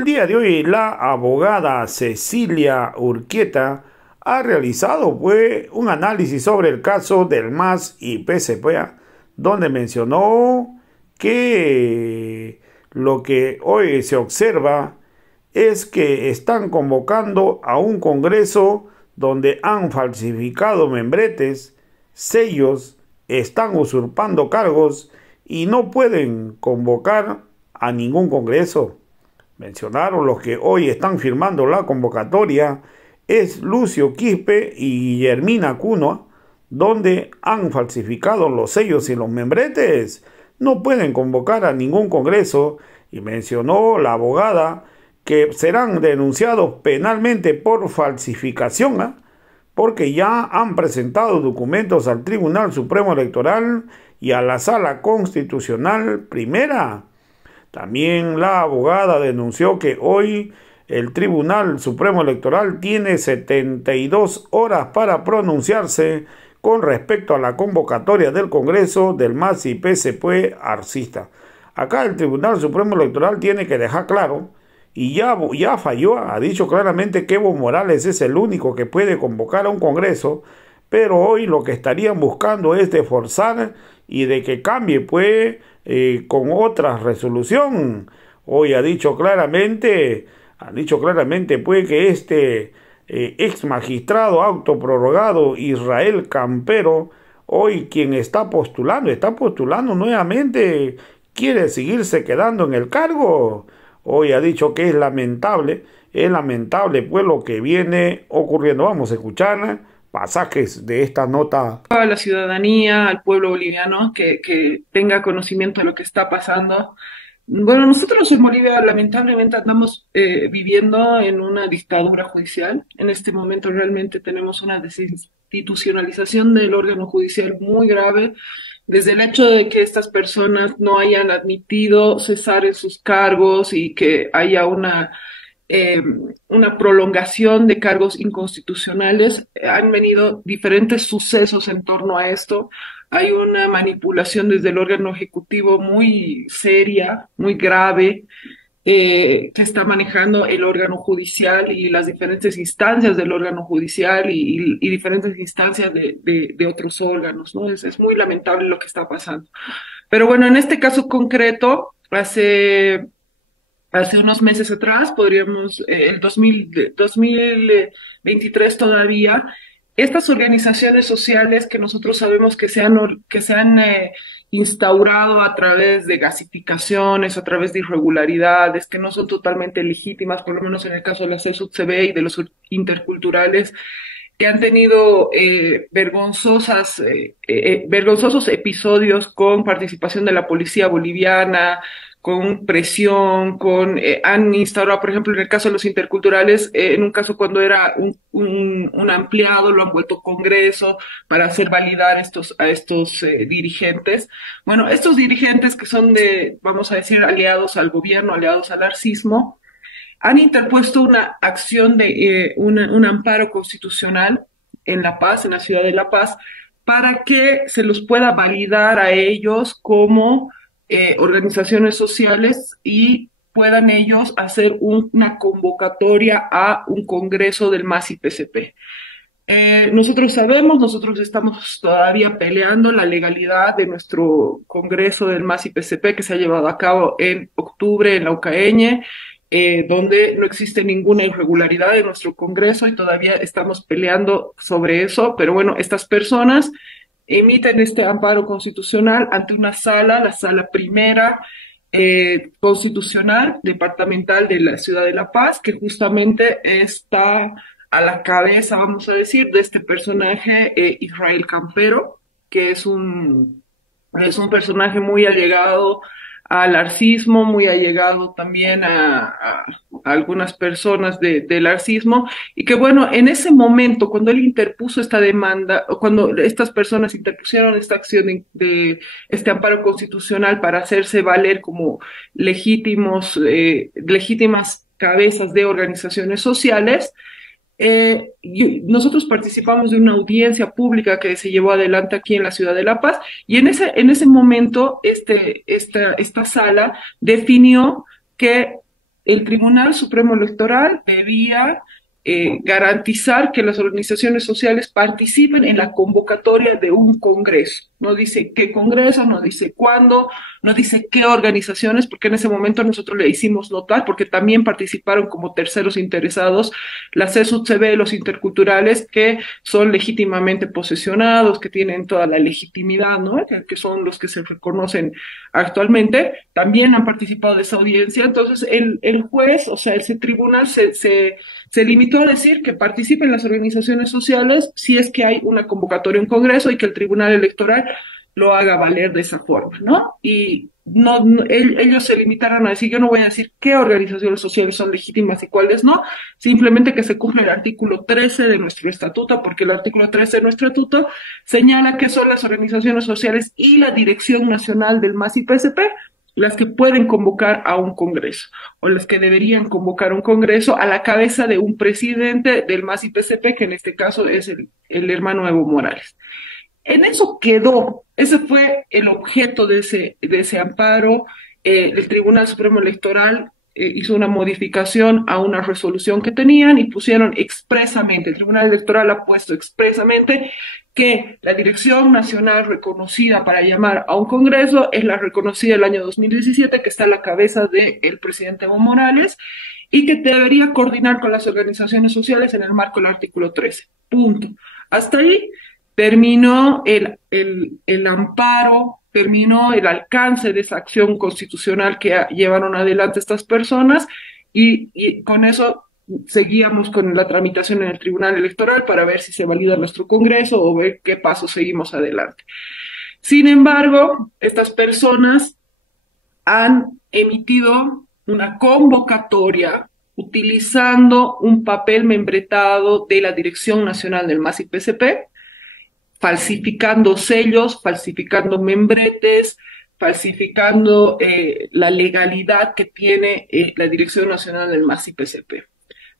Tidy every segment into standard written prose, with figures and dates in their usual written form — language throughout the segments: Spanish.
El día de hoy la abogada Cecilia Urquieta ha realizado un análisis sobre el caso del MAS y PSPA, donde mencionó que lo que hoy se observa es que están convocando a un congreso donde han falsificado membretes, sellos, están usurpando cargos y no pueden convocar a ningún congreso. Mencionaron los que hoy están firmando la convocatoria es Lucio Quispe y Guillermina Cuno, donde han falsificado los sellos y los membretes. No pueden convocar a ningún congreso, y mencionó la abogada que serán denunciados penalmente por falsificación, porque ya han presentado documentos al Tribunal Supremo Electoral y a la Sala Constitucional Primera. También la abogada denunció que hoy el Tribunal Supremo Electoral tiene 72 horas para pronunciarse con respecto a la convocatoria del Congreso del MAS y PSP arcista. Acá el Tribunal Supremo Electoral tiene que dejar claro, y ya falló, ha dicho claramente que Evo Morales es el único que puede convocar a un Congreso, pero hoy lo que estarían buscando es de forzar y de que cambie con otra resolución. Hoy ha dicho claramente que este ex magistrado autoprorrogado Israel Campero, hoy quien está postulando nuevamente, quiere seguirse quedando en el cargo. Hoy ha dicho que es lamentable pues lo que viene ocurriendo. Vamos a escuchar pasajes de esta nota. A la ciudadanía, al pueblo boliviano, que tenga conocimiento de lo que está pasando. Bueno, nosotros en Bolivia lamentablemente andamos viviendo en una dictadura judicial. En este momento realmente tenemos una desinstitucionalización del órgano judicial muy grave, desde el hecho de que estas personas no hayan admitido cesar en sus cargos y que haya eh, una prolongación de cargos inconstitucionales. Han venido diferentes sucesos en torno a esto. Hay una manipulación desde el órgano ejecutivo muy seria, muy grave, que está manejando el órgano judicial y las diferentes instancias del órgano judicial y diferentes instancias de otros órganos, ¿no? Es muy lamentable lo que está pasando. Pero bueno, en este caso concreto, hace unos meses atrás, podríamos, el 2023 todavía, estas organizaciones sociales que nosotros sabemos que se han instaurado a través de gasificaciones, a través de irregularidades, que no son totalmente legítimas, por lo menos en el caso de la CSUCB y de los interculturales, que han tenido vergonzosos episodios con participación de la policía boliviana, con presión, han instaurado, por ejemplo, en el caso de los interculturales, en un caso cuando era un ampliado, lo han vuelto Congreso para hacer validar a estos dirigentes. Bueno, estos dirigentes que son vamos a decir, aliados al gobierno, aliados al arcismo, han interpuesto una acción un amparo constitucional en La Paz, en la ciudad de La Paz, para que se los pueda validar a ellos como organizaciones sociales y puedan ellos hacer una convocatoria a un congreso del MAS y PSP. Nosotros estamos todavía peleando la legalidad de nuestro congreso del MAS y PSP que se ha llevado a cabo en octubre en la UCAeñe, donde no existe ninguna irregularidad en nuestro congreso y todavía estamos peleando sobre eso, pero bueno, estas personas emiten este amparo constitucional ante una sala, la sala primera constitucional departamental de la ciudad de La Paz, que justamente está a la cabeza, vamos a decir, de este personaje, Israel Campero, que es un personaje muy allegado al arcismo, muy allegado también a algunas personas del arcismo, y que bueno, en ese momento, cuando él interpuso esta demanda, o cuando estas personas interpusieron esta acción de este amparo constitucional para hacerse valer como legítimas cabezas de organizaciones sociales, nosotros participamos de una audiencia pública que se llevó adelante aquí en la ciudad de La Paz y en ese momento esta sala definió que el Tribunal Supremo Electoral debía garantizar que las organizaciones sociales participen en la convocatoria de un congreso. No dice qué congreso, no dice cuándo, no dice qué organizaciones, porque en ese momento nosotros le hicimos notar, porque también participaron como terceros interesados la CESUTCB, los interculturales, que son legítimamente posesionados, que tienen toda la legitimidad, ¿no? Que son los que se reconocen actualmente, también han participado de esa audiencia. Entonces, el juez, o sea, ese tribunal se limitó a decir que participen las organizaciones sociales si es que hay una convocatoria, un congreso, y que el Tribunal Electoral lo haga valer de esa forma, ¿no? Y ellos se limitaron a decir, yo no voy a decir qué organizaciones sociales son legítimas y cuáles no, simplemente que se cumple el artículo 13 de nuestro estatuto, porque el artículo 13 de nuestro estatuto señala que son las organizaciones sociales y la Dirección Nacional del MAS y PSP las que pueden convocar a un congreso, o las que deberían convocar un congreso a la cabeza de un presidente del MAS y PSP, que en este caso es el hermano Evo Morales. En eso quedó, ese fue el objeto de ese amparo. El Tribunal Supremo Electoral hizo una modificación a una resolución que tenían y pusieron expresamente, el Tribunal Electoral ha puesto expresamente que la Dirección Nacional reconocida para llamar a un congreso es la reconocida el año 2017, que está a la cabeza del presidente Evo Morales, y que debería coordinar con las organizaciones sociales en el marco del artículo 13. Punto. Hasta ahí terminó el amparo, terminó el alcance de esa acción constitucional que llevaron adelante estas personas, y con eso seguíamos con la tramitación en el Tribunal Electoral para ver si se valida nuestro Congreso o ver qué pasos seguimos adelante. Sin embargo, estas personas han emitido una convocatoria utilizando un papel membretado de la Dirección Nacional del MAS y PSP, falsificando sellos, falsificando membretes, falsificando la legalidad que tiene la Dirección Nacional del MAS y PSP,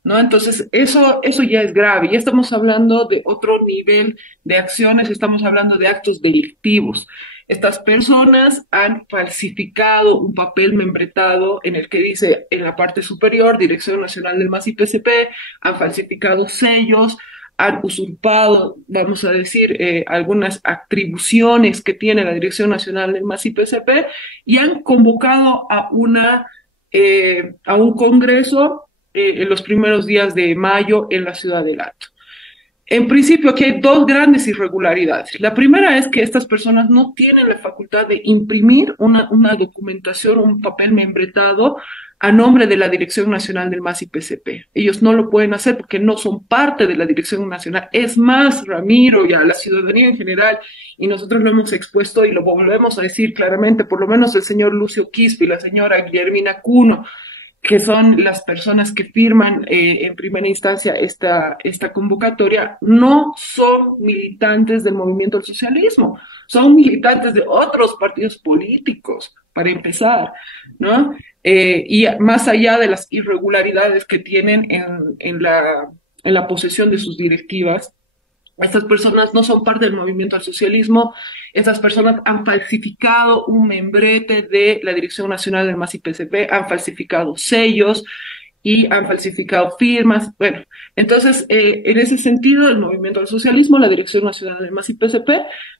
¿no? Entonces, eso ya es grave. Ya estamos hablando de otro nivel de acciones, estamos hablando de actos delictivos. Estas personas han falsificado un papel membretado en el que dice en la parte superior Dirección Nacional del MAS y PSP, han falsificado sellos, han usurpado, vamos a decir, algunas atribuciones que tiene la Dirección Nacional del MAS y PSP, y han convocado a un congreso en los primeros días de mayo en la ciudad del Alto. En principio, aquí hay dos grandes irregularidades. La primera es que estas personas no tienen la facultad de imprimir una documentación, un papel membretado a nombre de la Dirección Nacional del MAS y PSP. Ellos no lo pueden hacer porque no son parte de la Dirección Nacional. Es más, Ramiro, y a la ciudadanía en general, y nosotros lo hemos expuesto y lo volvemos a decir claramente, por lo menos el señor Lucio Quispe y la señora Guillermina Cuno, que son las personas que firman en primera instancia esta convocatoria, no son militantes del movimiento del socialismo, son militantes de otros partidos políticos, para empezar, ¿no? Y más allá de las irregularidades que tienen en la posesión de sus directivas, estas personas no son parte del movimiento al socialismo. Estas personas han falsificado un membrete de la Dirección Nacional del MAS y PSP, han falsificado sellos y han falsificado firmas. Bueno, entonces, en ese sentido, el movimiento al socialismo, la Dirección Nacional del MAS y PSP,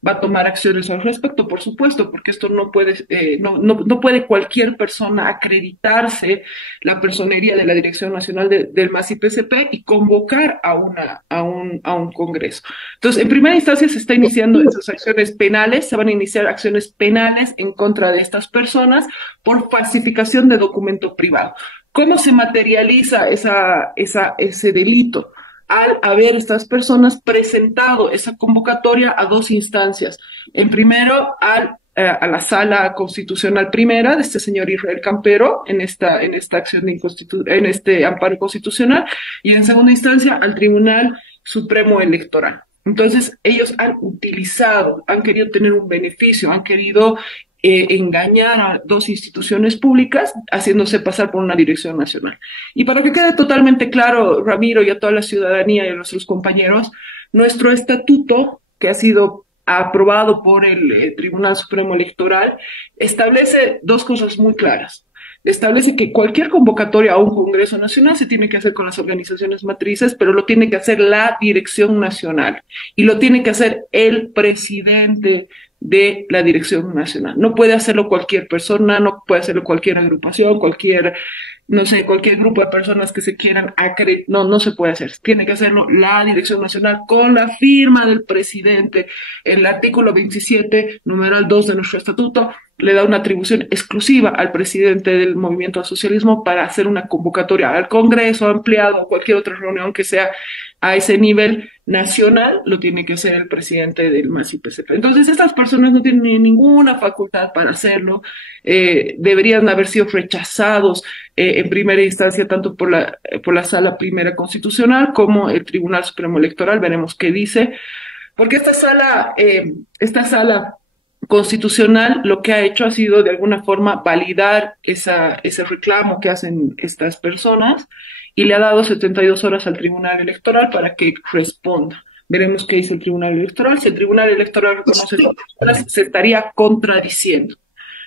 va a tomar acciones al respecto, por supuesto, porque esto no puede cualquier persona acreditarse la personería de la Dirección Nacional del MAS y PSP y convocar a un congreso. Entonces, en primera instancia se está iniciando esas acciones penales, se van a iniciar acciones penales en contra de estas personas por falsificación de documento privado. ¿Cómo se materializa ese delito? Al haber estas personas presentado esa convocatoria a dos instancias. En primero, a la Sala Constitucional Primera de este señor Israel Campero en esta acción en este amparo constitucional, y en segunda instancia al Tribunal Supremo Electoral. Entonces, ellos han querido tener un beneficio, han querido engañar a dos instituciones públicas haciéndose pasar por una dirección nacional. Y para que quede totalmente claro, Ramiro, y a toda la ciudadanía y a nuestros compañeros, nuestro estatuto, que ha sido aprobado por el Tribunal Supremo Electoral, establece dos cosas muy claras. establece que cualquier convocatoria a un Congreso Nacional se tiene que hacer con las organizaciones matrices, pero lo tiene que hacer la Dirección Nacional y lo tiene que hacer el presidente de la Dirección Nacional. No puede hacerlo cualquier persona, no puede hacerlo cualquier agrupación, cualquier, no sé, cualquier grupo de personas que se quieran acreditar. No, no se puede hacer. Tiene que hacerlo la Dirección Nacional con la firma del presidente. El artículo 27, numeral 2 de nuestro estatuto, le da una atribución exclusiva al presidente del movimiento al socialismo para hacer una convocatoria al Congreso ampliado o cualquier otra reunión que sea a ese nivel nacional, lo tiene que hacer el presidente del MAS-IPCP. Entonces, estas personas no tienen ninguna facultad para hacerlo, deberían haber sido rechazados en primera instancia tanto por la Sala Primera Constitucional como el Tribunal Supremo Electoral, veremos qué dice, porque esta sala constitucional lo que ha hecho ha sido de alguna forma validar ese reclamo que hacen estas personas y le ha dado 72 horas al Tribunal Electoral para que responda. Veremos qué dice el Tribunal Electoral. Si el Tribunal Electoral reconoce estas horas, se estaría contradiciendo,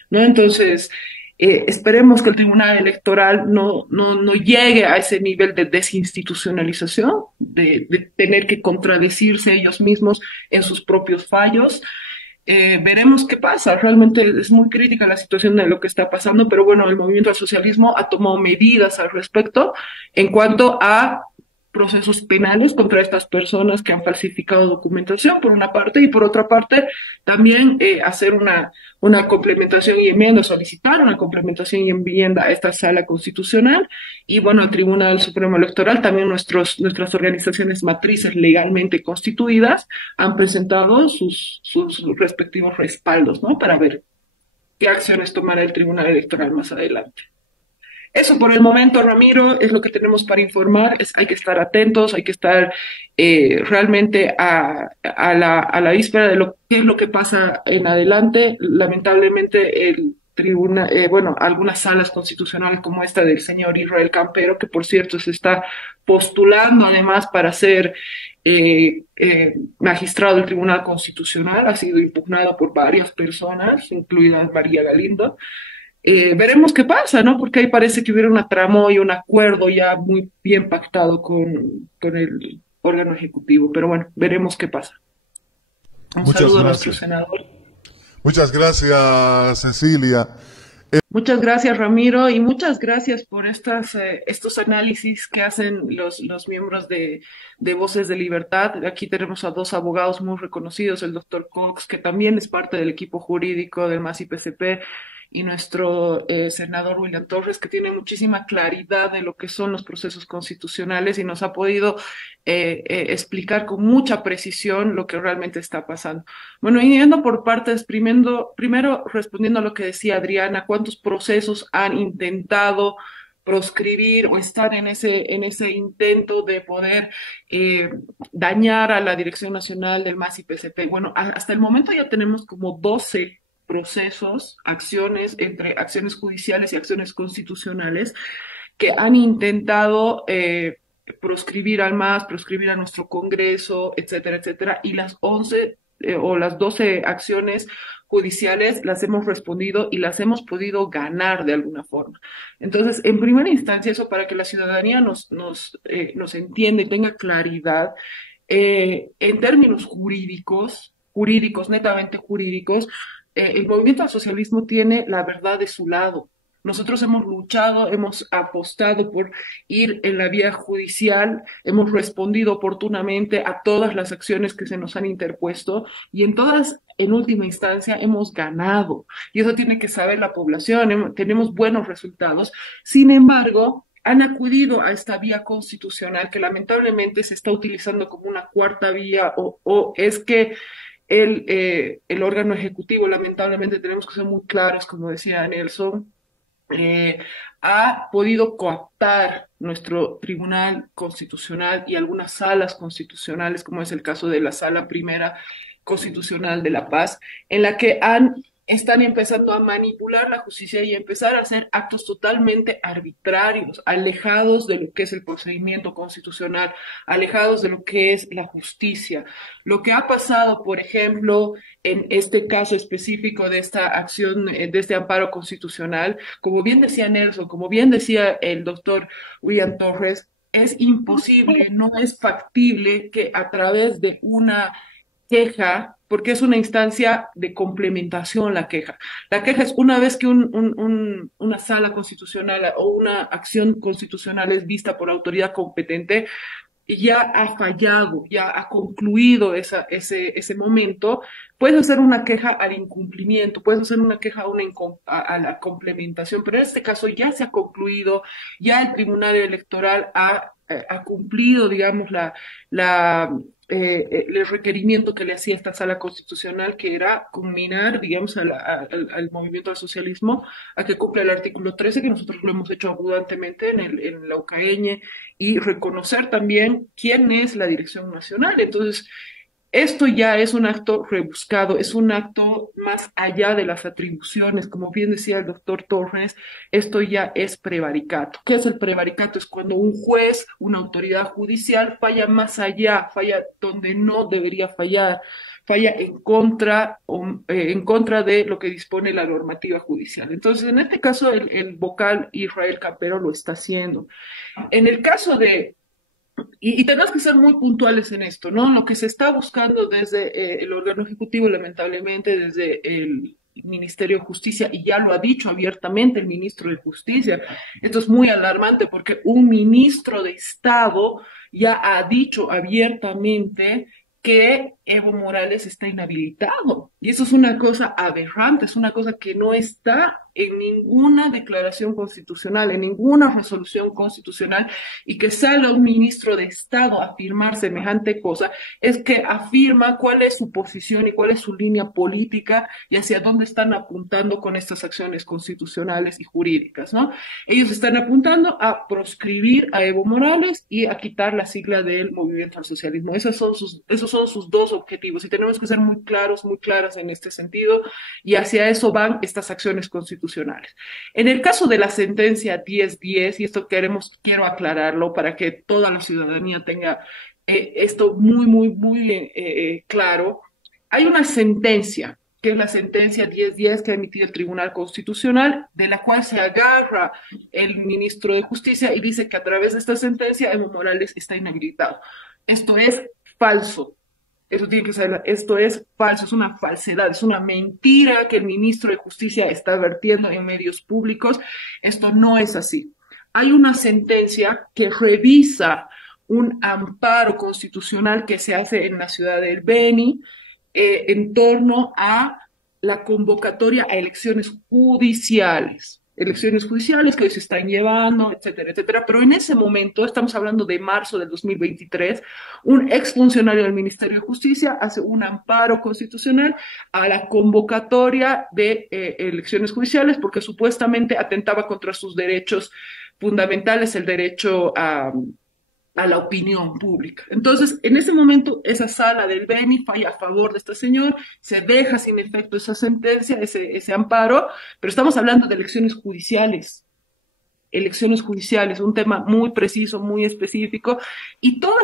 ¿no? Entonces, esperemos que el Tribunal Electoral no llegue a ese nivel de desinstitucionalización, de tener que contradecirse ellos mismos en sus propios fallos. Veremos qué pasa. Realmente es muy crítica la situación de lo que está pasando, pero bueno, el movimiento al socialismo ha tomado medidas al respecto en cuanto a procesos penales contra estas personas que han falsificado documentación, por una parte, y por otra parte, también hacer una complementación y enmienda, solicitar una complementación y enmienda a esta sala constitucional, y bueno, al Tribunal Supremo Electoral, también nuestras organizaciones matrices legalmente constituidas han presentado sus respectivos respaldos, ¿no? Para ver qué acciones tomará el Tribunal Electoral más adelante. Eso por el momento, Ramiro, es lo que tenemos para informar. Hay que estar atentos, hay que estar realmente a la víspera de lo que es lo que pasa en adelante. Lamentablemente, el tribunal, bueno, algunas salas constitucionales como esta del señor Israel Campero, que por cierto se está postulando además para ser magistrado del Tribunal Constitucional, ha sido impugnado por varias personas, incluida María Galindo. Veremos qué pasa, ¿no? Porque ahí parece que hubiera una trama y un acuerdo ya muy bien pactado con el órgano ejecutivo. Pero bueno, veremos qué pasa. Un Muchas saludo a nuestro gracias. senador. Muchas gracias, Cecilia. Muchas gracias, Ramiro, y muchas gracias por estos análisis que hacen los miembros de Voces de Libertad. Aquí tenemos a dos abogados muy reconocidos, el doctor Cox, que también es parte del equipo jurídico del MAS-IPCP, y nuestro senador William Torres, que tiene muchísima claridad de lo que son los procesos constitucionales y nos ha podido explicar con mucha precisión lo que realmente está pasando. Bueno, y yendo por partes, primero respondiendo a lo que decía Adriana, ¿cuántos procesos han intentado proscribir o estar en ese intento de poder dañar a la Dirección Nacional del MAS-IPCP? Bueno, hasta el momento ya tenemos como 12 procesos, acciones, entre acciones judiciales y acciones constitucionales, que han intentado proscribir al MAS, proscribir a nuestro Congreso, etcétera, etcétera, y las 11 o las 12 acciones judiciales las hemos respondido y las hemos podido ganar de alguna forma. Entonces, en primera instancia, eso para que la ciudadanía nos entienda y tenga claridad, en términos jurídicos, netamente jurídicos, el movimiento al socialismo tiene la verdad de su lado. Nosotros hemos luchado, hemos apostado por ir en la vía judicial, hemos respondido oportunamente a todas las acciones que se nos han interpuesto y en todas, en última instancia, hemos ganado. Y eso tiene que saber la población, tenemos buenos resultados. Sin embargo, han acudido a esta vía constitucional que lamentablemente se está utilizando como una cuarta vía o es que el órgano ejecutivo, lamentablemente tenemos que ser muy claros, como decía Nelson, eh, ha podido coaptar nuestro Tribunal Constitucional y algunas salas constitucionales, como es el caso de la Sala Primera Constitucional de La Paz, en la que han están empezando a manipular la justicia y empezar a hacer actos totalmente arbitrarios, alejados de lo que es el procedimiento constitucional, alejados de lo que es la justicia. Lo que ha pasado, por ejemplo, en este caso específico de esta acción, de este amparo constitucional, como bien decía Nelson, como bien decía el doctor William Torres, es imposible, no es factible que a través de una queja, porque es una instancia de complementación la queja. La queja es una vez que una sala constitucional o una acción constitucional es vista por autoridad competente, ya ha fallado, ya ha concluido ese momento, puedes hacer una queja al incumplimiento, puedes hacer una queja a la complementación, pero en este caso ya se ha concluido, ya el Tribunal Electoral ha cumplido, digamos, el requerimiento que le hacía esta sala constitucional, que era culminar, digamos, al movimiento al socialismo, a que cumpla el artículo 13, que nosotros lo hemos hecho abundantemente en la UCAeñe, y reconocer también quién es la dirección nacional. Entonces, esto ya es un acto rebuscado, es un acto más allá de las atribuciones, como bien decía el doctor Torres, esto ya es prevaricato. ¿Qué es el prevaricato? Es cuando un juez, una autoridad judicial falla más allá, falla donde no debería fallar, falla en contra de lo que dispone la normativa judicial. Entonces, en este caso, el vocal Israel Campero lo está haciendo. En el caso y tenemos que ser muy puntuales en esto, ¿no? Lo que se está buscando desde el órgano ejecutivo, lamentablemente, desde el Ministerio de Justicia, y ya lo ha dicho abiertamente el ministro de Justicia, esto es muy alarmante porque un ministro de Estado ya ha dicho abiertamente que Evo Morales está inhabilitado. Y eso es una cosa aberrante, es una cosa que no está en ninguna declaración constitucional, en ninguna resolución constitucional, y que salga un ministro de Estado a afirmar semejante cosa, es que afirma cuál es su posición y cuál es su línea política y hacia dónde están apuntando con estas acciones constitucionales y jurídicas, ¿no? Ellos están apuntando a proscribir a Evo Morales y a quitar la sigla del movimiento al socialismo. Esos son sus dos objetivos y tenemos que ser muy claros, muy claras en este sentido, y hacia eso van estas acciones constitucionales. En el caso de la sentencia 1010, y esto quiero aclararlo para que toda la ciudadanía tenga esto muy, muy, muy claro, hay una sentencia, que es la sentencia 1010 que ha emitido el Tribunal Constitucional, de la cual se agarra el ministro de Justicia y dice que a través de esta sentencia Evo Morales está inhabilitado. Esto es falso. Eso tiene que ser, esto es falso, es una falsedad, es una mentira que el ministro de Justicia está vertiendo en medios públicos. Esto no es así. Hay una sentencia que revisa un amparo constitucional que se hace en la ciudad del Beni en torno a la convocatoria a elecciones judiciales que hoy se están llevando, etcétera, etcétera. Pero en ese momento, estamos hablando de marzo del 2023, un exfuncionario del Ministerio de Justicia hace un amparo constitucional a la convocatoria de elecciones judiciales porque supuestamente atentaba contra sus derechos fundamentales, el derecho a la opinión pública. Entonces, en ese momento, esa sala del Beni falla a favor de este señor, se deja sin efecto esa sentencia, ese amparo, pero estamos hablando de elecciones judiciales, un tema muy preciso, muy específico, y todos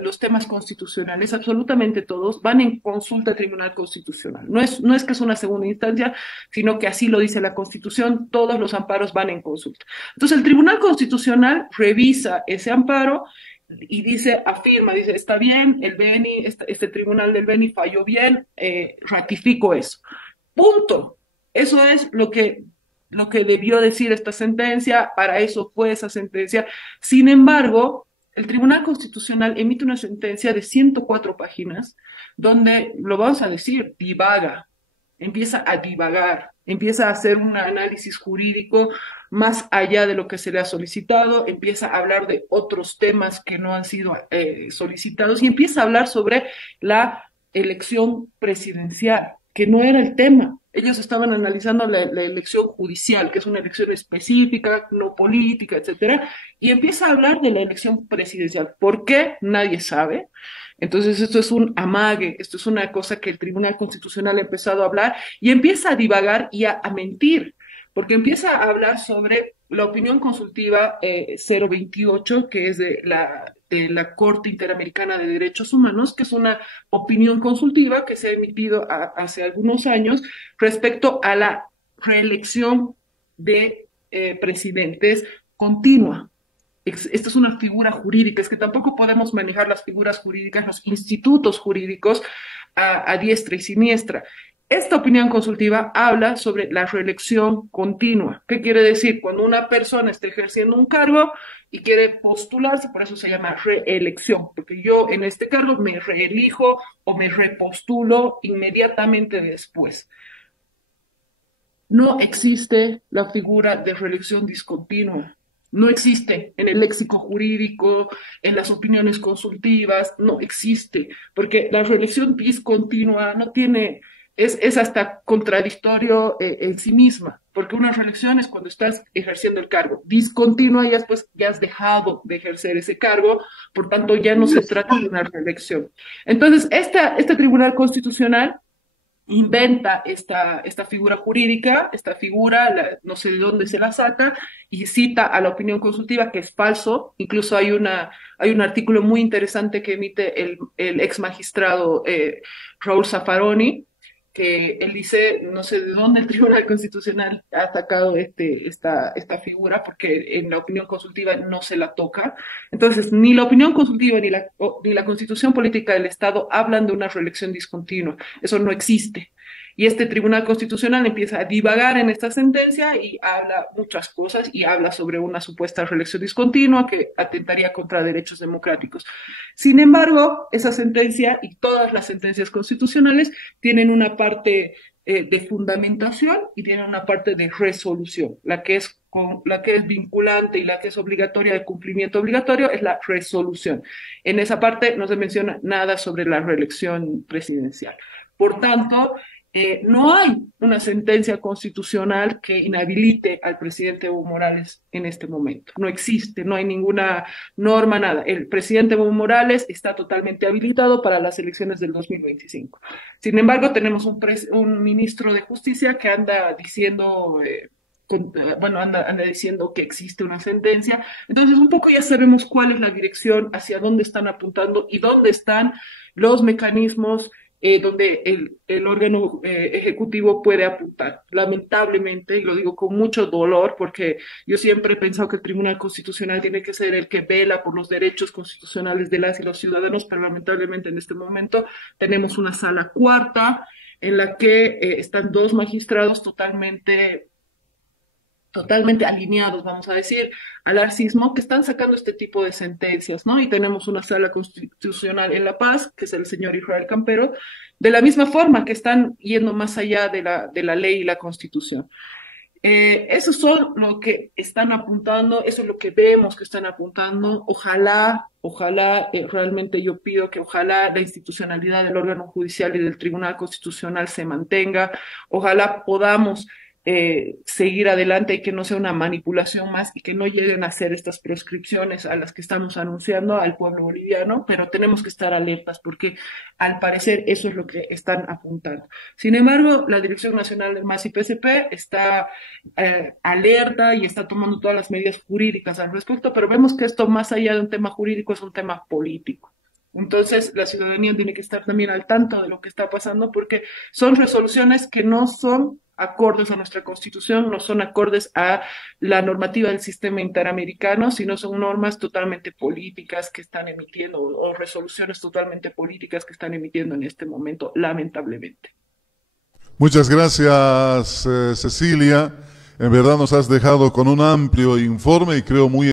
los temas constitucionales, absolutamente todos, van en consulta al Tribunal Constitucional. No es que es una segunda instancia, sino que así lo dice la Constitución, todos los amparos van en consulta. Entonces, el Tribunal Constitucional revisa ese amparo y afirma, está bien, el Beni, este tribunal del Beni falló bien, ratifico eso. Punto. Eso es lo que debió decir esta sentencia, para eso fue esa sentencia. Sin embargo, el Tribunal Constitucional emite una sentencia de 104 páginas, donde, lo vamos a decir, empieza a divagar, empieza a hacer un análisis jurídico más allá de lo que se le ha solicitado, empieza a hablar de otros temas que no han sido solicitados y empieza a hablar sobre la elección presidencial, que no era el tema. Ellos estaban analizando la elección judicial, que es una elección específica, no política, etcétera, y empieza a hablar de la elección presidencial. ¿Por qué? Nadie sabe. Entonces esto es un amague, esto es una cosa que el Tribunal Constitucional ha empezado a hablar y empieza a divagar y a mentir, porque empieza a hablar sobre la opinión consultiva 028, que es de la Corte Interamericana de Derechos Humanos, que es una opinión consultiva que se ha emitido hace algunos años respecto a la reelección de presidentes continua. Esta es una figura jurídica, es que tampoco podemos manejar las figuras jurídicas, los institutos jurídicos a diestra y siniestra. Esta opinión consultiva habla sobre la reelección continua. ¿Qué quiere decir? Cuando una persona está ejerciendo un cargo y quiere postularse, por eso se llama reelección, porque yo en este cargo me reelijo o me repostulo inmediatamente después. No existe la figura de reelección discontinua. No existe en el léxico jurídico, en las opiniones consultivas, no existe, porque la reelección discontinua no tiene, es hasta contradictorio en sí misma, porque una reelección es cuando estás ejerciendo el cargo, discontinua ya después ya has dejado de ejercer ese cargo, por tanto ya no se trata de una reelección. Entonces, este Tribunal Constitucional inventa esta figura jurídica, esta figura, no sé de dónde se la saca, y cita a la opinión consultiva, que es falso. Incluso hay un artículo muy interesante que emite el ex magistrado Raúl Zaffaroni, que él dice, no sé de dónde el Tribunal Constitucional ha sacado esta figura, porque en la opinión consultiva no se la toca. Entonces, ni la opinión consultiva ni la Constitución Política del Estado hablan de una reelección discontinua. Eso no existe. Y este Tribunal Constitucional empieza a divagar en esta sentencia y habla muchas cosas y habla sobre una supuesta reelección discontinua que atentaría contra derechos democráticos. Sin embargo, esa sentencia y todas las sentencias constitucionales tienen una parte de fundamentación y tienen una parte de resolución. La que es vinculante y la que es obligatoria, de cumplimiento obligatorio, es la resolución. En esa parte no se menciona nada sobre la reelección presidencial. Por tanto, no hay una sentencia constitucional que inhabilite al presidente Evo Morales en este momento. No existe, no hay ninguna norma, nada. El presidente Evo Morales está totalmente habilitado para las elecciones del 2025. Sin embargo, tenemos un ministro de Justicia que anda diciendo... anda diciendo que existe una sentencia. Entonces, un poco ya sabemos cuál es la dirección, hacia dónde están apuntando y dónde están los mecanismos donde el órgano ejecutivo puede apuntar. Lamentablemente, y lo digo con mucho dolor, porque yo siempre he pensado que el Tribunal Constitucional tiene que ser el que vela por los derechos constitucionales de las y los ciudadanos, pero lamentablemente en este momento tenemos una sala cuarta en la que están dos magistrados totalmente alineados, vamos a decir, al arcismo, que están sacando este tipo de sentencias, ¿no? Y tenemos una sala constitucional en La Paz, que es el señor Israel Campero, de la misma forma que están yendo más allá de la ley y la Constitución. Eso es lo que están apuntando, eso es lo que vemos que están apuntando. Ojalá, realmente yo pido que ojalá la institucionalidad del órgano judicial y del Tribunal Constitucional se mantenga, ojalá podamos seguir adelante y que no sea una manipulación más y que no lleguen a hacer estas proscripciones a las que estamos anunciando al pueblo boliviano, pero tenemos que estar alertas porque al parecer eso es lo que están apuntando. Sin embargo, la Dirección Nacional del MAS y PSP está alerta y está tomando todas las medidas jurídicas al respecto, pero vemos que esto más allá de un tema jurídico es un tema político. Entonces, la ciudadanía tiene que estar también al tanto de lo que está pasando porque son resoluciones que no son acordes a nuestra Constitución, no son acordes a la normativa del sistema interamericano, sino son normas totalmente políticas que están emitiendo o resoluciones totalmente políticas que están emitiendo en este momento, lamentablemente. Muchas gracias, Cecilia. En verdad nos has dejado con un amplio informe y creo muy